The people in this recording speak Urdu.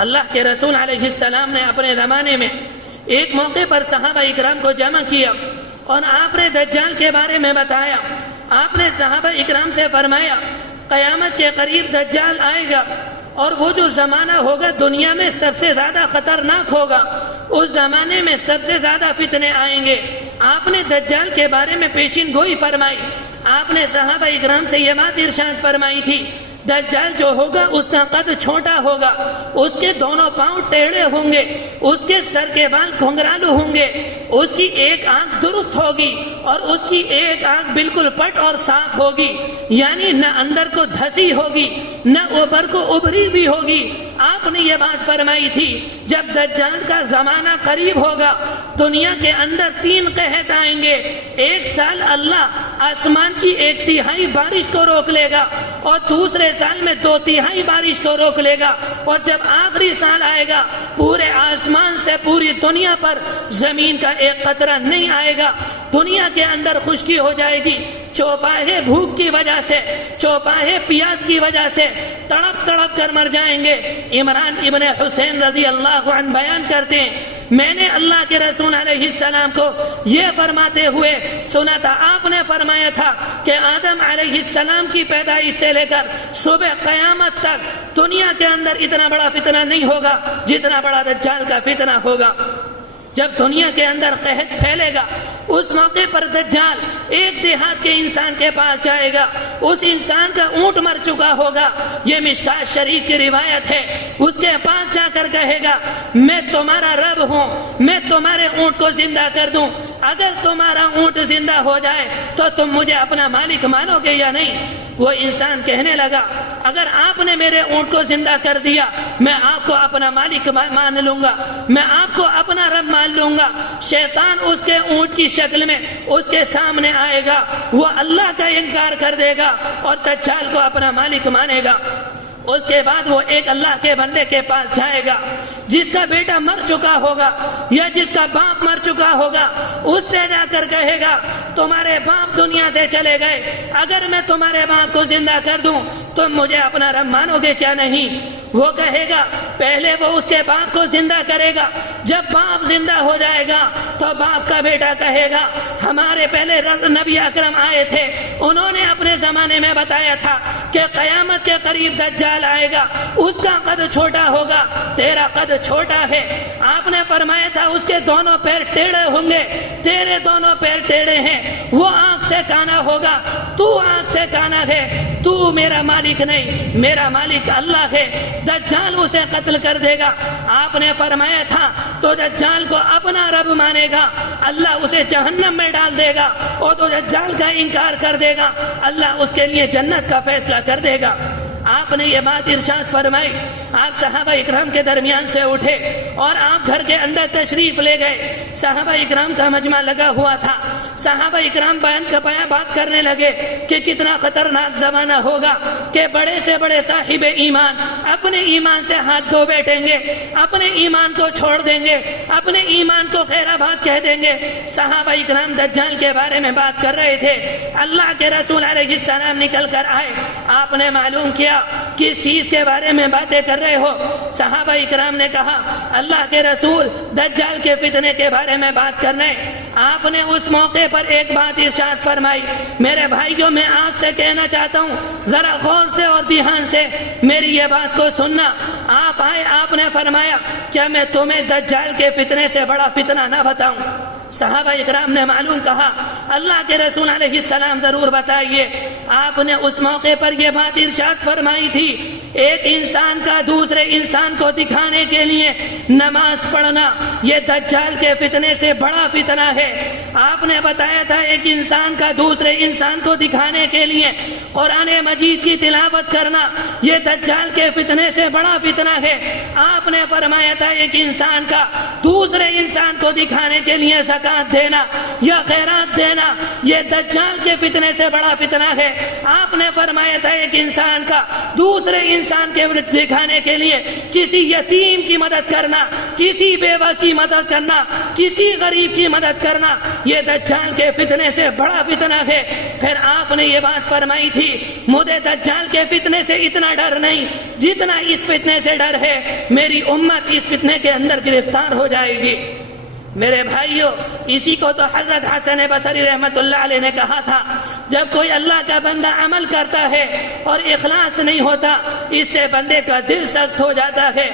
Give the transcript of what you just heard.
اللہ کے رسول علیہ السلام نے اپنے زمانے میں ایک موقع پر صحابہ اکرام کو جمع کیا اور آپ نے دجال کے بارے میں بتایا. آپ نے صحابہ اکرام سے فرمایا قیامت کے قریب دجال آئے گا اور وہ جو زمانہ ہوگا دنیا میں سب سے زیادہ خطرناک ہوگا. اس زمانے میں سب سے زیادہ فتنے آئیں گے. آپ نے دجال کے بارے میں پیشین گوئی فرمائی. آپ نے صحابہ اکرام سے یہ بات ارشاد فرمائی تھی دجال جو ہوگا اس کا قد چھوٹا ہوگا, اس کے دونوں پاؤں ٹیڑھے ہوں گے, اس کے سر کے بال گھنگرالو ہوں گے, اس کی ایک آنکھ درست ہوگی اور اس کی ایک آنکھ بالکل پٹ اور صاف ہوگی, یعنی نہ اندر کو دھسی ہوگی نہ اوپر کو ابری بھی ہوگی. آپ نے یہ بات فرمائی تھی جب دجال کا زمانہ قریب ہوگا دنیا کے اندر 3 قحط آئیں گے. 1 سال اللہ آسمان کی 1/3 بارش کو روک لے گا اور دوسرے سال میں 2/3 بارش کو روک لے گا, اور جب آخری سال آئے گا پورے آسمان سے پوری دنیا پر زمین کا ایک قطرہ نہیں آئے گا. دنیا کے اندر خشکی ہو جائے گی. چوپاہے بھوک کی وجہ سے, چوپاہے پیاس کی وجہ سے تڑپ تڑپ کر مر جائیں گے. عمران ابن حسین رضی اللہ عنہ بیان کرتے ہیں میں نے اللہ کے رسول علیہ السلام کو یہ فرماتے ہوئے سنا تھا. آپ نے فرمایا تھا کہ آدم علیہ السلام کی پیدائش سے لے کر صبح قیامت تک دنیا کے اندر اتنا بڑا فتنہ نہیں ہوگا جتنا بڑا دجال کا فتنہ ہوگا. جب دنیا کے اندر قحط پھیلے گا اس موقع پر دجال ایک دیہات کے انسان کے پاس جائے گا. اس انسان کا اونٹ مر چکا ہوگا, یہ مشکات شریف کی روایت ہے. اس کے پاس جا کر کہے گا میں تمہارا رب ہوں, میں تمہارے اونٹ کو زندہ کر دوں. اگر تمہارا اونٹ زندہ ہو جائے تو تم مجھے اپنا مالک مانو گے یا نہیں؟ وہ انسان کہنے لگا اگر آپ نے میرے اونٹ کو زندہ کر دیا میں آپ کو اپنا مالک مان لوں گا, میں آپ کو اپنا رب مان لوں گا. شیطان اس کے اونٹ کی شکل میں اس کے سامنے آئے گا, وہ اللہ کا انکار کر دے گا اور دجال کو اپنا مالک مانے گا. اس کے بعد وہ ایک اللہ کے بندے کے پاس جائے گا جس کا بیٹا مر چکا ہوگا یا جس کا باپ مر چکا ہوگا. اس سے جا کر کہے گا تمہارے باپ دنیا سے چلے گئے, اگر میں تمہارے باپ کو زندہ کر دوں تم مجھے اپنا رب مانو گے کیا نہیں؟ وہ کہے گا پہلے وہ اس کے باپ کو زندہ کرے گا, جب باپ زندہ ہو جائے گا تو باپ کا بیٹا کہے گا ہمارے پہلے نبی اکرم آئے تھے, انہوں نے اپنے زمانے میں بتایا تھا کہ قیامت کے قریب دجال آئے گا, اس کا قد چھوٹا ہوگا, تیرا قد چھوٹا ہے. آپ نے فرمایا تھا اس کے دونوں پیر ٹیڑھے ہوں گے, تیرے دونوں پیر ٹیڑھے ہیں. وہ آنکھ سے کانا ہوگا, تو آنکھ سے کانا ہے. تو میرا مالک نہیں, میرا مالک اللہ ہے. دجال اسے قتل کر دے گا. آپ نے فرمایا تھا تو دجال کو اپنا رب مانے گا اللہ اسے جہنم میں ڈال دے گا, اور تو دجال کا انکار کر دے گا اللہ اس کے لیے جنت کا فیصلہ کر دے گا. آپ نے یہ بات ارشاد فرمائی. آپ صحابہ اکرام کے درمیان سے اٹھے اور آپ گھر کے اندر تشریف لے گئے. صحابہ اکرام کا مجمع لگا ہوا تھا. صحابہ اکرام بات کرنے لگے کہ کتنا خطرناک زمانہ ہوگا کہ بڑے سے بڑے صاحب ایمان اپنے ایمان سے ہاتھ دھو بیٹھیں گے, اپنے ایمان کو چھوڑ دیں گے, اپنے ایمان کو خیر آباد کہہ دیں گے. صحابہ اکرام دجال کے بارے میں بات کر رہے تھے. اللہ کے رسول علیہ السلام نکل کر آئے. آپ نے معلوم کیا کس چیز کے بارے میں باتیں کر رہے ہو؟ صحابہ اکرام نے کہا اللہ کے رسول دجال کے فتنے کے بارے میں بات کر رہے. آپ نے اس موقع پر ایک بات ارشاد فرمائی. میرے بھائیوں میں آپ سے کہنا چاہتا ہوں ذرا غور سے اور دھیان سے میری یہ بات کو سننا. آپ آئے, آپ نے فرمایا کیا میں تمہیں دجال کے فتنے سے بڑا فتنہ نہ بتاؤں؟ صحابہ اکرام نے معلوم کہا اللہ کے رسول علیہ السلام ضرور بتائیے. آپ نے اس موقع پر یہ بات ارشاد فرمائی تھی ایک انسان کا دوسرے انسان کو دکھانے کے لیے نماز پڑھنا یہ دجال کے فتنے سے بڑا فتنہ ہے. آپ نے بتایا تھا ایک انسان کا دوسرے انسان کو دکھانے کے لیے قرآن مجید کی تلاوت کرنا یہ دجال کے فتنے سے بڑا فتنہ ہے. آپ نے فرمایا تھا ایک انسان کا دوسرے انسان کو دکھانے کے لیے زکات دینا یا خیرات دینا یہ دجال کے فتنے سے بڑا فتنہ ہے. آپ نے فرمایا تھا ایک انسان کا دوسرے انسان کے دکھانے کے لیے کسی یتیم کی مدد کرنا کسی بیوہ کی مدد کرنا، کسی غریب کی مدد کرنا، یہ دجال کے فتنے سے بڑا فتنہ ہے۔ پھر آپ نے یہ بات فرمائی تھی، مجھے دجال کے فتنے سے اتنا ڈر نہیں جتنا اس فتنے سے ڈر ہے، میری امت اس فتنے کے اندر گرفتار ہو جائے گی۔ میرے بھائیوں، اسی کو تو حضرت حسن بصری رحمت اللہ علیہ نے کہا تھا، جب کوئی اللہ کا بندہ عمل کرتا ہے اور اخلاص نہیں ہوتا، اس سے بندے کا دل سخت ہو جاتا ہے۔